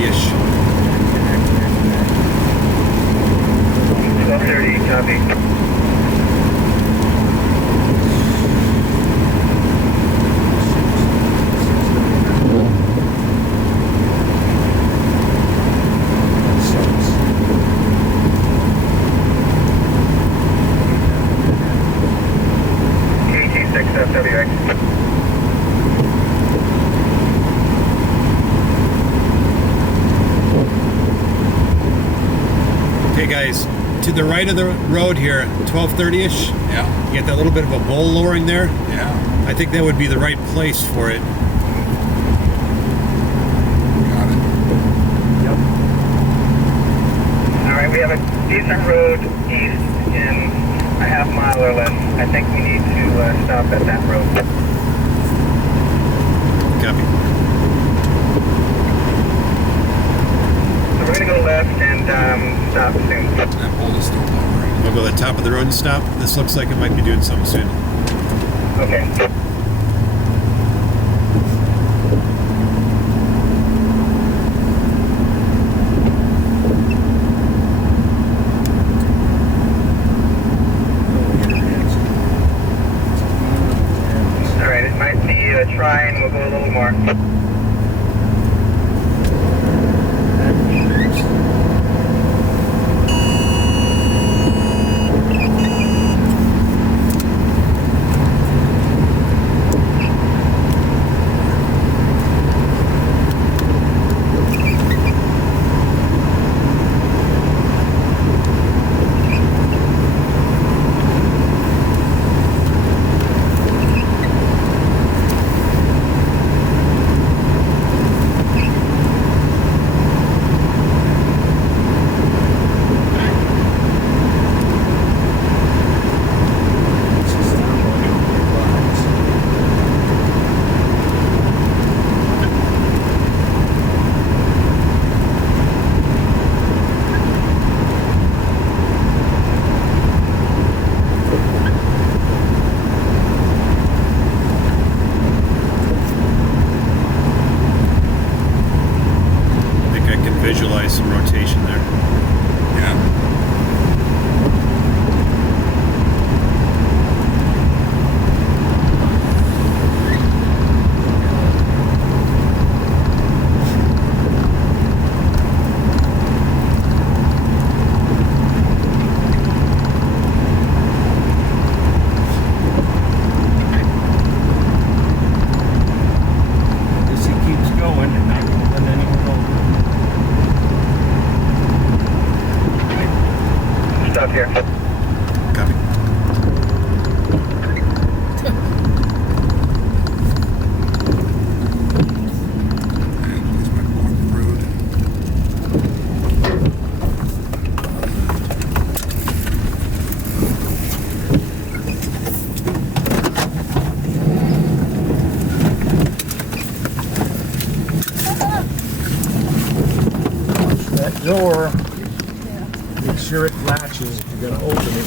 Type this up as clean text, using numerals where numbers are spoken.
12:30ish. 12:30, copy. KT6FWX. Okay, guys, to the right of the road here, 12:30ish. Yeah. You get that little bit of a bowl lowering there. Yeah. I think that would be the right place for it. Got it. All right, we have a decent road east in a half mile or less. I think we need to stop at that road. Copy. So we're going to go left and stop soon. That pole is still lowering. We'll go to the top of the road and stop. This looks like it might be doing something soon. Okay. All right, it might be a try and we'll go a little more. I think I can visualize some rotation there. Yeah. As he keeps going and not moving anyone over. Stop here. Copy. And this might block the road. That door, make sure it latches if you're gonna open it.